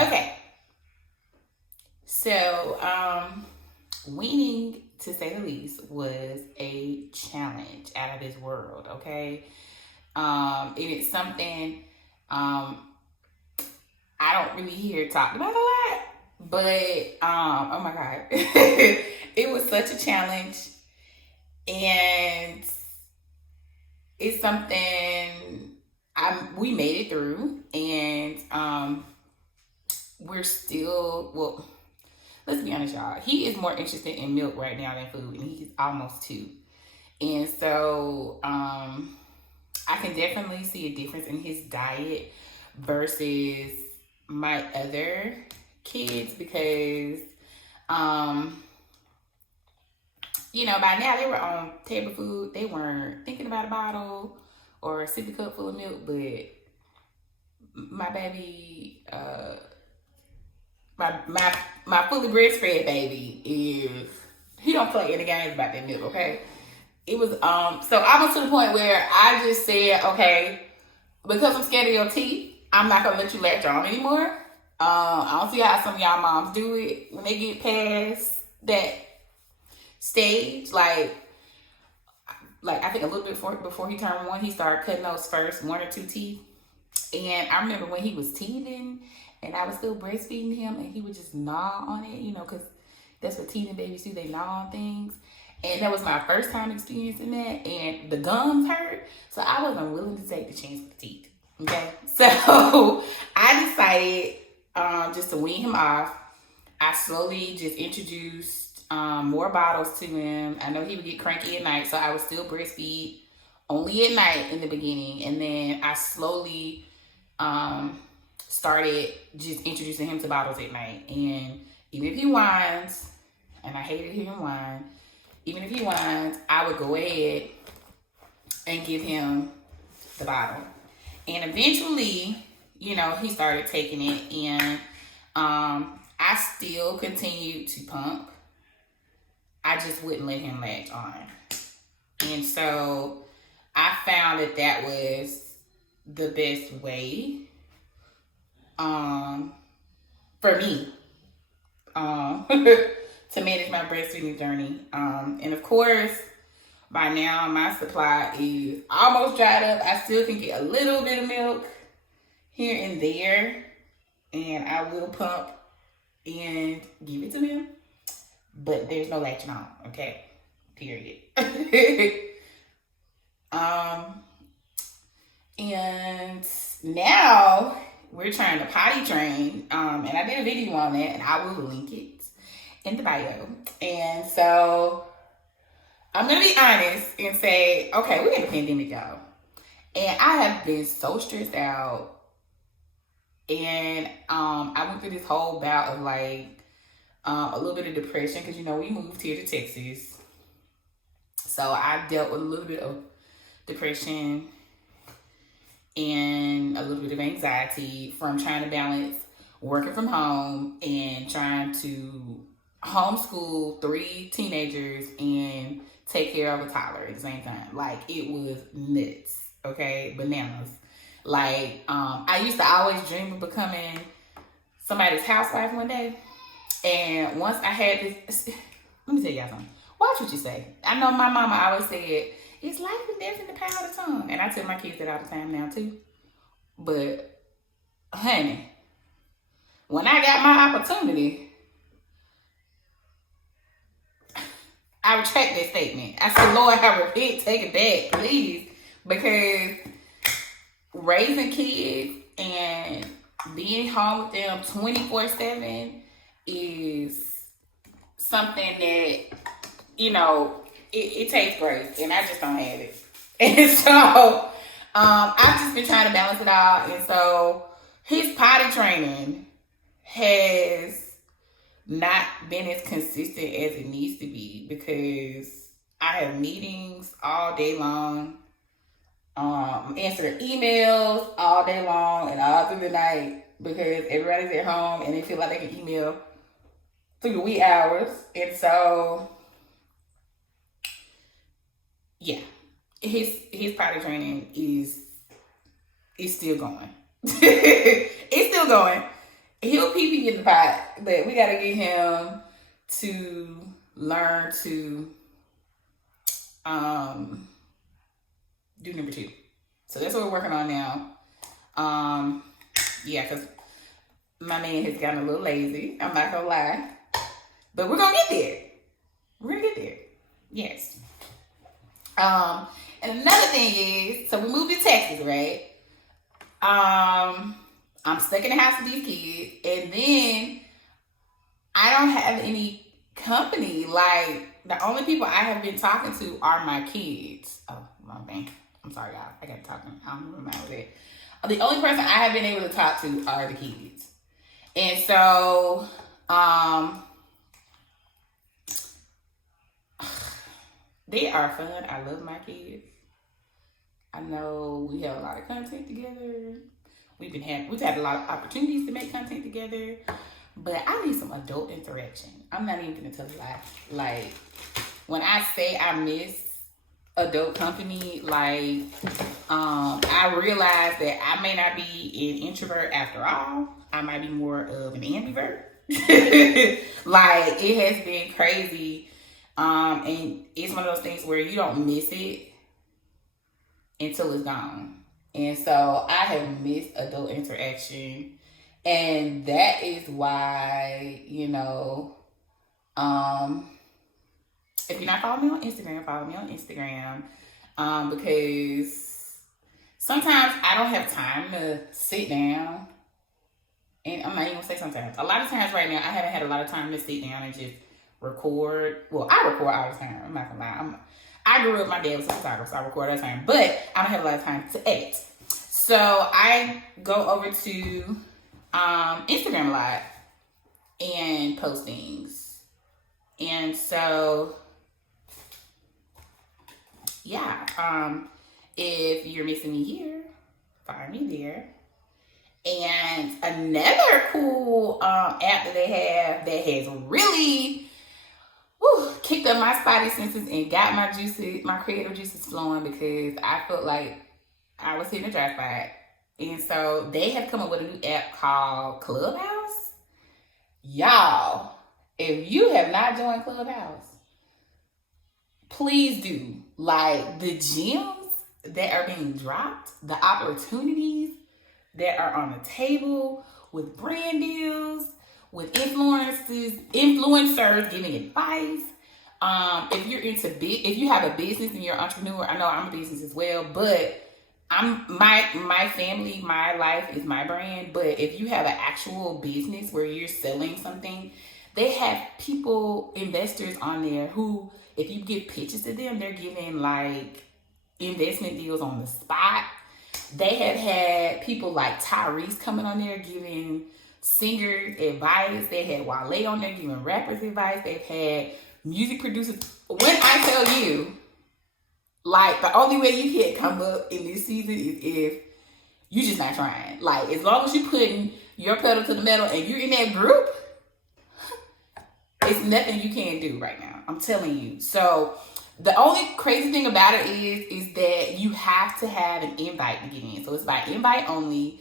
Okay. So, weaning, to say the least, was a challenge out of this world, okay? It is something I don't really hear talked about a lot, but oh my God. It was such a challenge, and it's something we made it through, and we're still, well, let's be honest, y'all. He is more interested in milk right now than food, and he's almost 2. And so I can definitely see a difference in his diet versus my other kids because, by now they were on table food. They weren't thinking about a bottle or a sippy cup full of milk, but my baby, my fully breastfed baby he don't play any games about that milk, okay? It was, so I was to the point where I just said, okay, because I'm scared of your teeth, I'm not gonna let you latch on anymore. I don't see how some of y'all moms do it when they get past that stage. Like I think a little bit before he turned 1, he started cutting those first 1 or 2 teeth. And I remember when he was teething and I was still breastfeeding him and he would just gnaw on it, because that's what teething babies do. They gnaw on things. And that was my first time experiencing that. And the gums hurt. So I wasn't willing to take the chance with the teeth. Okay. So I decided just to wean him off. I slowly just introduced more bottles to him. I know he would get cranky at night. So I would still breastfeed only at night in the beginning. And then I slowly started just introducing him to bottles at night. And even if he whines, and I hated hearing whine, even if he whines, I would go ahead and give him the bottle. And eventually, he started taking it, and I still continued to pump. I just wouldn't let him latch on. And so I found that was the best way for me to manage my breastfeeding journey. And of course, by now my supply is almost dried up. I still can get a little bit of milk here and there, and I will pump and give it to him. But there's no latching on, okay? Period. And now we're trying to potty train. And I did a video on that, and I will link it in the bio. And so I'm gonna be honest and say, okay, we had a pandemic, y'all, and I have been so stressed out. And I went through this whole bout of a little bit of depression because we moved here to Texas, so I dealt with a little bit of depression and a little bit of anxiety from trying to balance working from home and trying to homeschool 3 teenagers and take care of a toddler at the same time. It was nuts, okay? Bananas. I used to always dream of becoming somebody's housewife one day. And once I had this, let me tell y'all something. Watch what you say. I know my mama always said, it's life and death in the power of the tongue. And I tell my kids that all the time now too. But, honey, when I got my opportunity, I retract that statement. I said, Lord, I repent, take it back, please. Because raising kids and being home with them 24/7 is something that, it takes grace. And I just don't have it. And so I've just been trying to balance it all. And so his potty training has not been as consistent as it needs to be because I have meetings all day long, answering emails all day long and all through the night because everybody's at home and they feel like they can email through the wee hours. And so, yeah, his potty training is still going. It's still going. he'll pee in the pot, but we gotta get him to learn to do number 2. So that's what we're working on now. Yeah, because my man has gotten a little lazy. I'm not gonna lie. But we're gonna get there. We're gonna get there. Yes. And another thing is, so we moved to Texas, right? I'm stuck in the house with these kids, and then I don't have any company. Like, the only people I have been talking to are my kids. Oh, wrong thing. I'm sorry, y'all. I got to talk to them. I don't remember that. The only person I have been able to talk to are the kids. And so, they are fun. I love my kids. I know we have a lot of content together. We've had a lot of opportunities to make content together, but I need some adult interaction. I'm not even gonna tell you lie. Like, when I say I miss adult company, like, I realize that I may not be an introvert after all. I might be more of an ambivert. Like, it has been crazy. And it's one of those things where you don't miss it until it's gone. And so I have missed adult interaction. And that is why, you know, if you're not following me on Instagram, follow me on Instagram. Because sometimes I don't have time to sit down. And I'm not even gonna say sometimes. A lot of times right now, I haven't had a lot of time to sit down and just record. Well, I record all the time. I'm not gonna lie. I grew up, my dad was a photographer, so I record all the time. But I don't have a lot of time to edit. So I go over to Instagram a lot and post things. And so, yeah. If you're missing me here, find me there. And another cool app that they have that has really kicked up my spotty senses and got my creative juices flowing, because I felt like I was hitting a dry spot. And so they have come up with a new app called Clubhouse. Y'all, if you have not joined Clubhouse, please do. Like, the gems that are being dropped, the opportunities that are on the table with brand deals, with influencers giving advice. If you're if you have a business and you're an entrepreneur, I know I'm a business as well, but my family, my life is my brand. But if you have an actual business where you're selling something, they have investors on there who, if you give pitches to them, they're giving like investment deals on the spot. They have had people like Tyrese coming on there giving singers advice. They had Wale on there giving rappers advice. They've had music producers. When I tell you, like, the only way you can come up in this season is if you just not trying. Like, as long as you putting your pedal to the metal and you're in that group, it's nothing you can't do right now. I'm telling you. So the only crazy thing about it is that you have to have an invite to get in. So it's by invite only.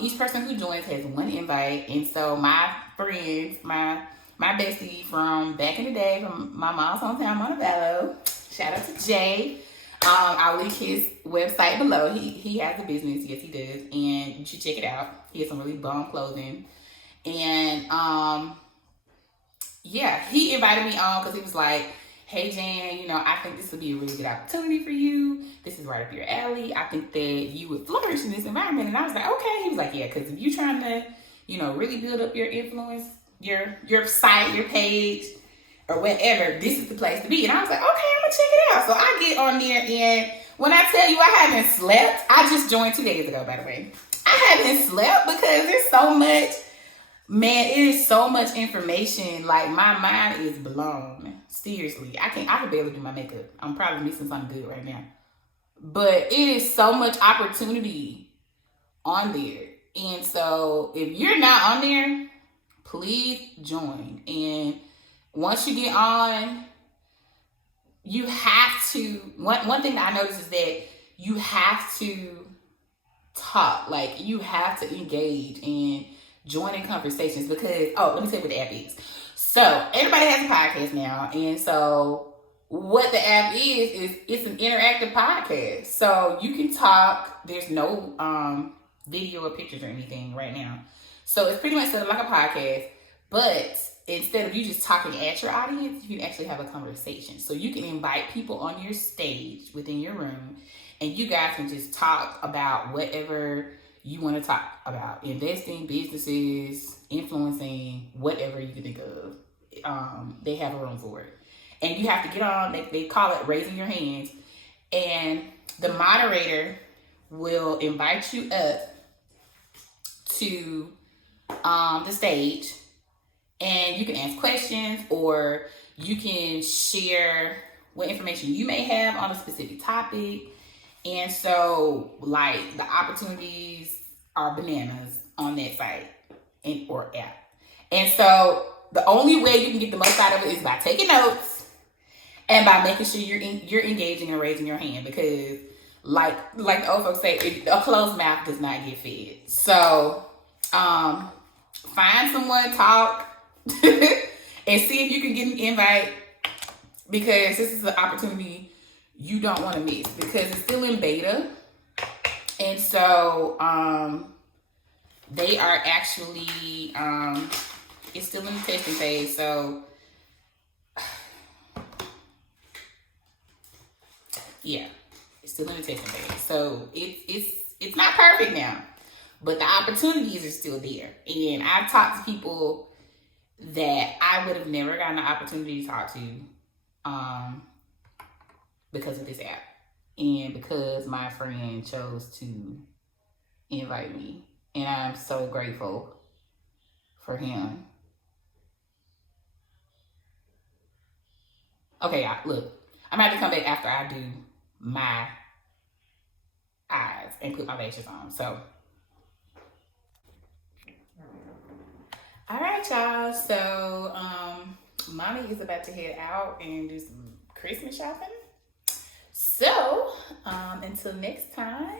Each person who joins has one invite. And so my friends, my bestie from back in the day, from my mom's hometown, Montebello, shout out to Jay. I'll link his website below. He has a business. Yes, he does. And you should check it out. He has some really bomb clothing. And yeah, he invited me on because he was like, hey, Jan, you know, I think this would be a really good opportunity for you. This is right up your alley. I think that you would flourish in this environment. And I was like, okay. He was like, yeah, because if you're trying to, you know, really build up your influence, your site, your page, or whatever, this is the place to be. And I was like, okay, I'm going to check it out. So I get on there, and when I tell you I haven't slept, I just joined 2 days ago, by the way. I haven't slept because there's so much, man, it is so much information. Like, my mind is blown. Seriously, I can barely do my makeup. I'm probably missing something good right now. But it is so much opportunity on there. And so if you're not on there, please join. And once you get on, you have to, one thing that I noticed is that you have to talk. Like, you have to engage, and joining conversations because, oh, let me tell you what the app is. So everybody has a podcast now. And so what the app is it's an interactive podcast. So you can talk. There's no video or pictures or anything right now. So it's pretty much set up like a podcast. But instead of you just talking at your audience, you can actually have a conversation. So you can invite people on your stage within your room. And you guys can just talk about whatever you want to talk about. Investing, businesses, influencing, whatever you can think of. They have a room for it. And you have to get on, they call it raising your hands. And the moderator will invite you up to the stage. And you can ask questions or you can share what information you may have on a specific topic. And so, like, the opportunities are bananas on that site or app. And so, the only way you can get the most out of it is by taking notes and by making sure you're engaging and raising your hand. Because, like the old folks say, a closed mouth does not get fed. So, find someone, talk, and see if you can get an invite. Because this is an opportunity you don't want to miss because it's still in beta. And so they are actually it's still in the testing phase. So yeah, it's still in the testing phase. So it's not perfect now, but the opportunities are still there. And I've talked to people that I would have never gotten the opportunity to talk to because of this app and because my friend chose to invite me. And I'm so grateful for him. Okay, look, I'm going to have to come back after I do my eyes and put my lashes on. So, all right, y'all. So, mommy is about to head out and do some Christmas shopping. So, until next time,